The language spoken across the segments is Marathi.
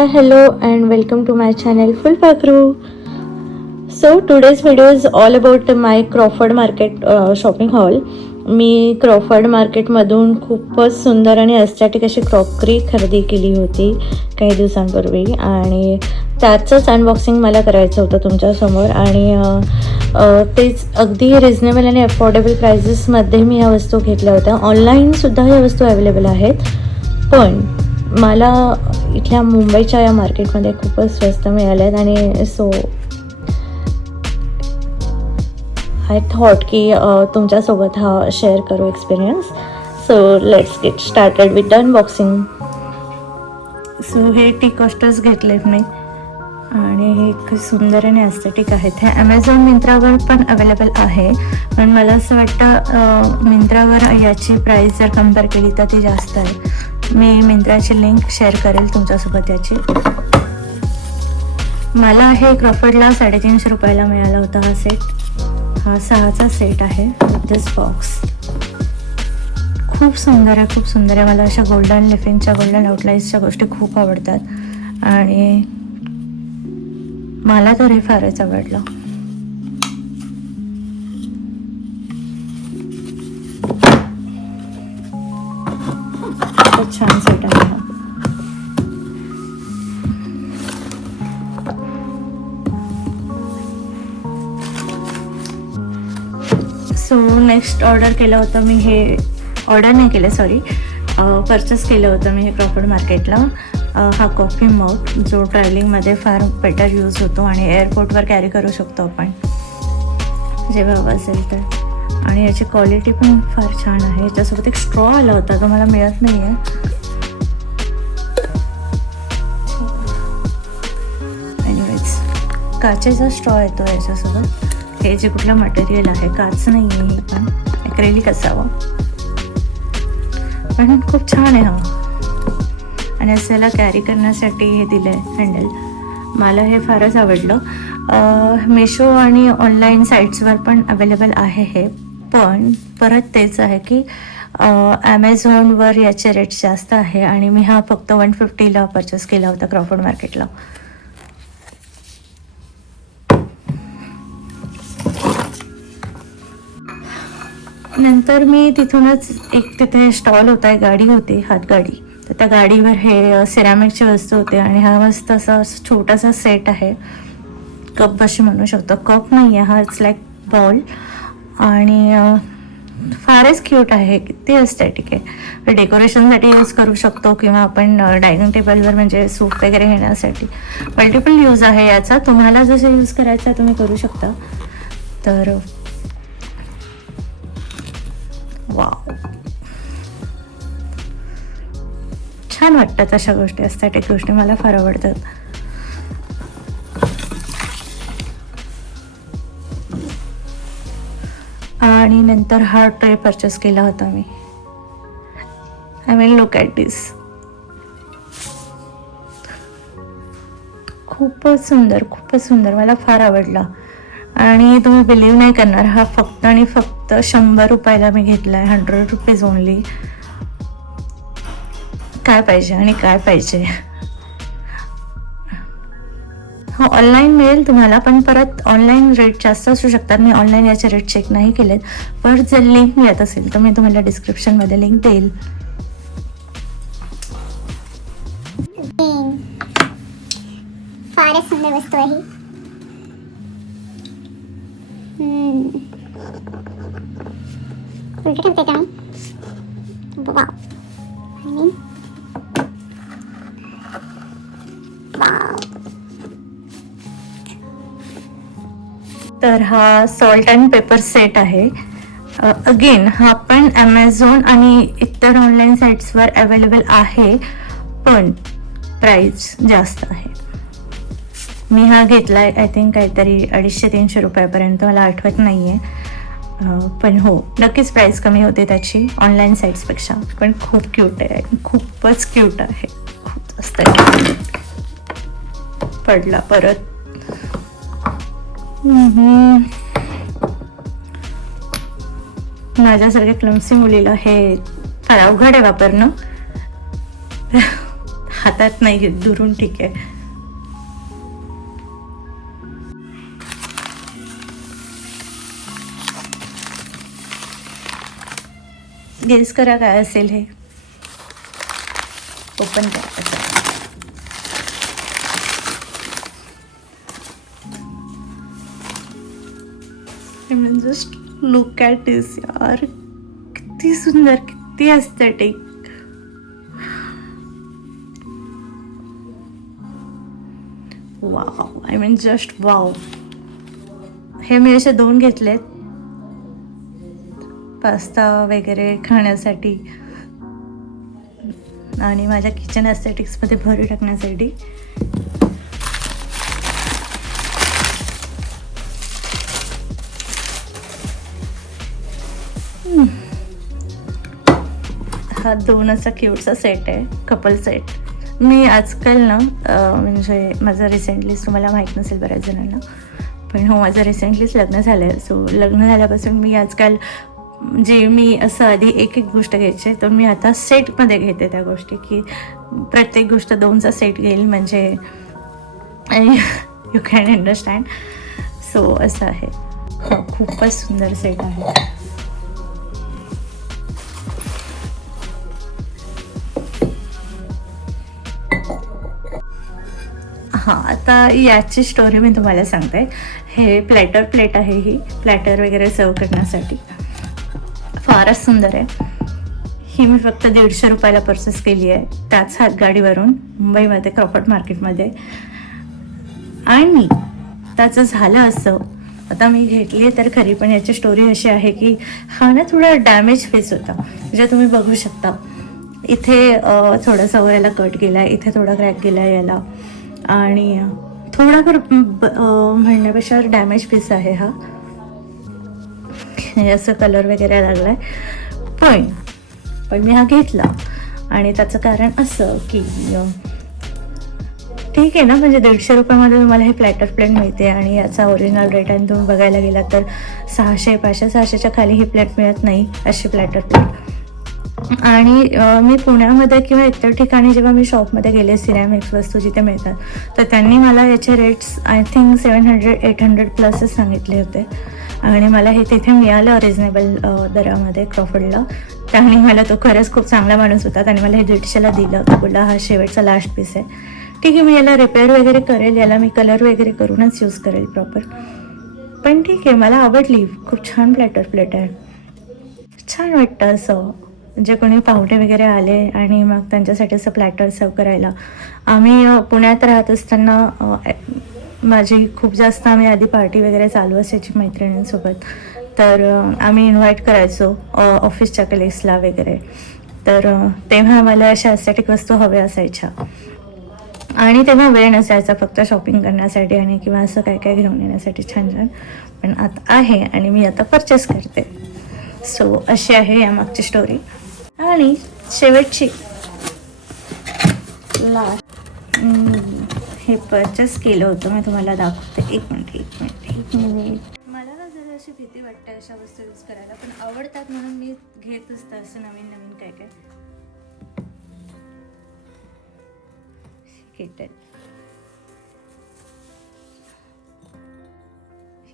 Hi, hello, and welcome to my channel Full Pakru. So today's video is all about my Crawford Market shopping haul. Me Crawford मार्केटमधून खूपच सुंदर आणि एस्थेटिक अशी क्रॉकरी खरेदी केली होती काही दिवसांपूर्वी आणि त्याचंच अनबॉक्सिंग मला करायचं होतं तुमच्यासमोर. आणि तेच अगदी रिजनेबल आणि अफोर्डेबल प्राइजेसमध्ये मी ह्या वस्तू घेतल्या होत्या. ऑनलाईनसुद्धा ह्या वस्तू अवेलेबल आहेत, पण मला इथल्या मुंबईच्या या मार्केटमध्ये खूपच स्वस्त मिळाल्या आहेत. आणि सो आय थॉट की तुमच्यासोबत हा शेअर करू experience. So let's get started with the unboxing. So हे टी कॉस्टर्स घेतलेत मी आणि हे खूप सुंदर आणि एस्थेटिक आहेत. हे ॲमेझॉन मिंत्रावर पण अवेलेबल आहे, पण मला असं वाटतं मिंत्रावर याची प्राईस जर कम्पेअर केली तर ती जास्त आहे. मी मिंत्राची लिंक शेअर करेल तुमच्यासोबत याची. मला हे क्रॉफर्डला 350 रुपयाला मिळाला होता हा सेट. हा 6चा सेट आहे विथ दिस बॉक्स. खूप सुंदर आहे, खूप सुंदर आहे. मला अशा गोल्डन लिफिंगच्या, गोल्डन आउटलाईन्सच्या गोष्टी खूप आवडतात आणि मला तर हे फारच आवडलं. खूप छान सेट आहे हा. सो नेक्स्ट ऑर्डर केलं होतं मी. हे ऑर्डर नाही केलं, सॉरी, परचेस केलं होतं मी हे क्रॉफर्ड मार्केटला. हा कॉफी मग जो ट्रॅव्हलिंगमध्ये फार बेटर यूज होतो आणि एअरपोर्टवर कॅरी करू शकतो आपण जेव्हा हवं असेल तर. आणि याची क्वालिटी पण फार छान आहे. याच्यासोबत एक स्ट्रॉ आला होता, तो मला मिळत नाही आहे. एनिवेज, काचेचा स्ट्रॉ येतो याच्यासोबत. हे जे कुठलं मटेरियल आहे, काच नाही आहे, हे पण ॲक्रेलिक असावं, पण खूप छान आहे हा. आणि असायला कॅरी करण्यासाठी हे दिलं आहे हँडल. मला हे फारच आवडलं. मेशो आणि ऑनलाईन साईट्सवर पण अवेलेबल आहे हे, पण परत तेच आहे की ॲमेझॉनवर याचे रेट्स जास्त आहे आणि मी हा फक्त 150ला परचेस केला होता क्रॉफर्ड मार्केटला. नंतर मी तिथूनच एक तिथे स्टॉल होता, एक गाडी होती, हातगाडी. तर त्या गाडीवर हे सिरॅमिकचे वस्तू होते आणि हा मस्त असा छोटासा सेट आहे. कप अशी म्हणू शकतो, कप नाही आहे हा, इट्स लाईक बॉल. आणि फारच क्यूट आहे, किती एस्थेटिक आहे. डेकोरेशनसाठी यूज करू शकतो किंवा आपण डायनिंग टेबलवर म्हणजे सूप वगैरे घेण्यासाठी मल्टिपल यूज आहे याचा. तुम्हाला जसं यूज करायचं तुम्ही करू शकता. तर वाव, छान वाटतात अशा गोष्टी, एस्थेटिक गोष्टी मला फार आवडतात. आणि नंतर हा ट्रे परचेस केला होता मी. आय मीन लुक ॲट दिस. खूपच सुंदर, खूपच सुंदर, मला फार आवडला. आणि तुम्ही बिलीव्ह नाही करणार, हा फक्त आणि फक्त 100 रुपयाला मी घेतला आहे. 100 रुपीज ओनली. काय पाहिजे आणि काय पाहिजे. हो, ऑनलाईन मिळेल तुम्हाला, पण परत ऑनलाईन रेट जास्त असू शकतात. मी ऑनलाईन याचे रेट चेक नाही केलेत, पण जर लिंक मिळत असेल तर मी तुम्हाला डिस्क्रिप्शनमध्ये लिंक देईल. फारच सुंदर वस्तू आहे. उलट ठेवते का मी? वाव. आणि वाव. तर हा सॉल्ट अँड पेपर सेट आहे. अगेन हा पण ॲमेझॉन आणि इतर ऑनलाईन साईट्सवर अवेलेबल आहे, पण प्राईस जास्त आहे. मी हा घेतला आहे आय थिंक काहीतरी 250-300 रुपयापर्यंत, मला आठवत नाही आहे. पण हो, नक्कीच प्राईस कमी होते त्याची ऑनलाईन साईट्सपेक्षा. पण खूप क्यूट आहे, खूपच क्यूट आहे, खूप जास्त आहे. पडला परत. माझ्यासारख्या क्लमसी मुलीला हे फार अवघड आहे वापरणं. हातात नाही घेत, दुरून ठीक आहे. गेस करा काय असेल हे. ओपन करा. जस्ट लुक ॲट दिस यार, किती सुंदर, किती aesthetic. Wow, I mean just wow. हे मी असे 2 घेतलेत पास्ता वगैरे खाण्यासाठी आणि माझ्या किचन एस्थेटिक्समध्ये भर टाकण्यासाठी. हा 2 असा क्यूटचा सेट आहे, कपल सेट. मी आजकाल ना म्हणजे माझं रिसेंटलीच, तुम्हाला माहीत नसेल बऱ्याच जणांना, पण हो, माझं रिसेंटलीच लग्न झालं आहे. सो लग्न झाल्यापासून मी आजकाल जे मी असं आधी एक गोष्ट घ्यायची, तर मी आता सेटमध्ये घेते त्या गोष्टी, की प्रत्येक गोष्ट 2चा सेट घेईल म्हणजे यू कॅन अंडरस्टँड. सो असं आहे. हो, खूपच सुंदर सेट आहे. हां, आता याची स्टोरी मी तुम्हाला सांगते. हे प्लॅटर प्लेट आहे, ही प्लॅटर वगैरे सर्व करण्यासाठी फारच सुंदर आहे. ही मी फक्त 150 रुपयाला परचेस केली आहे, त्याच हातगाडीवरून मुंबईमध्ये क्रॉफर्ड मार्केटमध्ये. आणि त्याचं झालं असं, आता मी घेतली आहे तर खरी, पण याची स्टोरी अशी आहे की हा ना थोडा डॅमेज पीस होता, जे तुम्ही बघू शकता. इथे थोडासा याला कट गेला आहे, इथे थोडा क्रॅक गेला आहे याला, आणि थोडाफार म्हणण्यापेक्षा डॅमेज पीस आहे हा. असं कलर वगैरे लागला आहे. पण मी हा घेतला आणि त्याचं कारण असं की ठीक आहे ना, म्हणजे 150 रुपयामध्ये तुम्हाला हे प्लॅटर प्लेट मिळते आणि याचा ओरिजिनल रेट आणि तुम्ही बघायला गेला तर 600-500-600च्या खाली ही प्लेट मिळत नाही, अशी प्लॅटर प्लेट. आणि मी पुण्यामध्ये किंवा इतर ठिकाणी जेव्हा मी शॉपमध्ये गेले, सिरॅमिक्स वस्तू जिथे मिळतात, तर त्यांनी मला याचे रेट्स आय थिंक 700-800 प्लसच सांगितले होते. आणि मला हे तिथे मिळालं रिजनेबल दरामध्ये क्रॉफर्डला. त्याने मला, तो खरंच खूप चांगला माणूस होता, त्याने मला हे 150ला दिलं. तो बोलला हा शेवटचा लास्ट पीस आहे, ठीक आहे, मी याला रिपेअर वगैरे करेल, याला मी कलर वगैरे करूनच यूज करेल प्रॉपर. पण ठीक आहे, मला आवडली, खूप छान प्लॅटर प्लेट आहे, छान वाटतं असं. जे कोणी पाहुणे वगैरे आले आणि मग त्यांच्यासाठी असं प्लॅटर सर्व करायला. आम्ही पुण्यात राहत असताना माझी खूप जास्त आम्ही आधी पार्टी वगैरे चालू असायची मैत्रिणींसोबत, तर आम्ही इन्व्हाइट करायचो ऑफिसच्या कलिग्सला वगैरे. तर तेव्हा आम्हाला अशा एस्थेटिक वस्तू हव्या असायच्या आणि तेव्हा वेळ नसायचा फक्त शॉपिंग करण्यासाठी आणि किंवा असं काय काय घेऊन येण्यासाठी छान छान. पण आता आहे आणि मी आता परचेस करते. सो अशी आहे यामागची स्टोरी. आणि शेवटची लास्ट हे परचेस केलं होतं, मी तुम्हाला दाखवते. एक मिनिट. मला ना जरा अशी भीती वाटते अशा वस्तू यूज करायला, पण आवडतात म्हणून मी घेत असतं असं नवीन काय काय. केटल,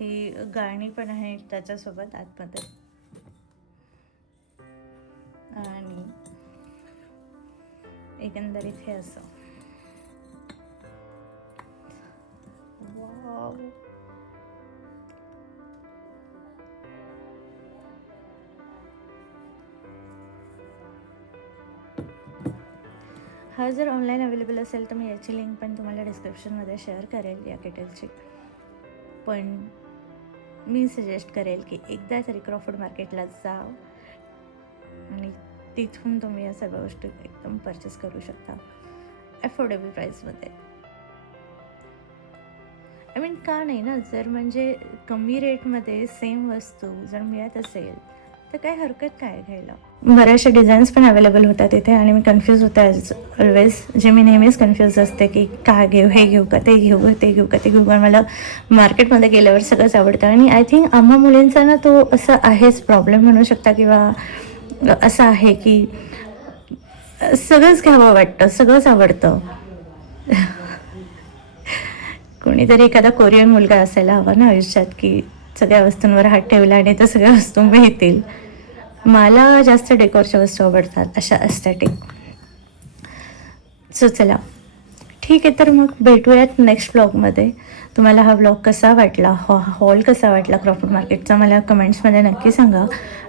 ही गाणी पण आहे त्याच्यासोबत आतमध्ये. आणि एकंदरीत हे असं वाव. हा जर ऑनलाईन अवेलेबल असेल तर मी याची लिंक पण तुम्हाला डिस्क्रिप्शनमध्ये शेअर करेल या केटलची. पण मी सजेस्ट करेल की एकदा तरी क्रॉफर्ड मार्केटला जा आणि तिथून तुम्ही या सर्व गोष्टी एकदम परचेस करू शकता अफोर्डेबल प्राईसमध्ये. आय मीन का नाही ना, जर म्हणजे कमी रेटमध्ये सेम वस्तू जर मिळत असेल तर काय हरकत काय घ्यायला. बऱ्याचशा डिझाईन्स पण अवेलेबल होतात इथे आणि मी कन्फ्यूज होते ॲज ऑलवेज. जे मी नेहमीच कन्फ्यूज असते की काय घेऊ, हे घेऊ का, ते घेऊ, ते घेऊ का, ते घेऊ. पण मला मार्केटमध्ये गेल्यावर सगळंच आवडतं. आणि आय थिंक आम्हा मुलींचा ना तो असं आहेच प्रॉब्लेम म्हणू शकता, किंवा असं आहे की सगळंच घ्यावं वाटतं, सगळंच आवडतं. कोणीतरी एखादा कोरियन मुलगा असायला हवा ना आयुष्यात, की सगळ्या वस्तूंवर हात ठेवला आणि तर सगळ्या वस्तू मिळतील. मला जास्त डेकोरच्या वस्तू आवडतात, अशा एस्थेटिक. सो चला, ठीक आहे, तर मग भेटूयात नेक्स्ट ब्लॉगमध्ये. तुम्हाला हा ब्लॉग कसा वाटला, हॉल कसा वाटला क्रॉफर्ड मार्केटचा, मला कमेंट्समध्ये नक्की सांगा.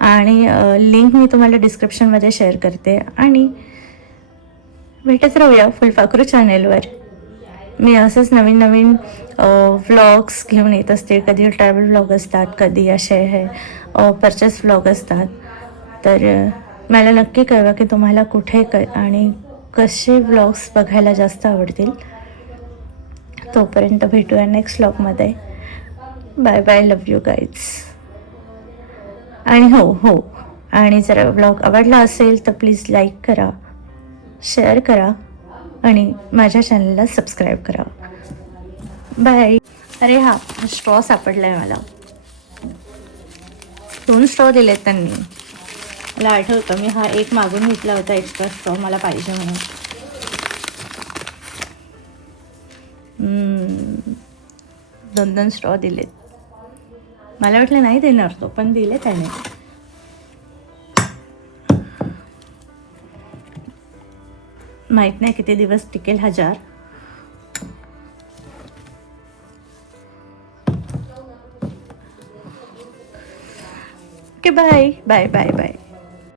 आणि लिंक मी तुम्हाला डिस्क्रिप्शनमध्ये शेअर करते. आणि भेटत राहूया फुलपाखरू चॅनेलवर. मी असंच नवीन नवीन व्लॉग्स घेऊन येत असते. कधी ट्रॅव्हल व्लॉग असतात, कधी असे हे परचेस व्लॉग असतात. तर मला नक्की कळवा की तुम्हाला कुठे आणि कसे व्लॉग्स बघायला जास्त आवडतील. तोपर्यंत भेटूया नेक्स्ट व्लॉगमध्ये. Bye bye, love you guys. आणि हो, आणि जर व्लॉग आवडला असेल तर प्लीज लाईक करा, शेअर करा आणि माझ्या चॅनलला सबस्क्राईब करा. बाय. अरे हा स्ट्रॉ सापडला आहे मला. 2 स्ट्रॉ दिलेत त्यांनी. मला आठवतं मी हा एक मागून घेतला होता एक्स्ट्रा स्ट्रॉ मला पाहिजे म्हणून. 2 स्ट्रॉ दिलेत. मला वाटलं नाही देणार तो, पण दिले त्याने. माहित नाही किती दिवस टिकेल हा jar. Okay, bye bye bye bye.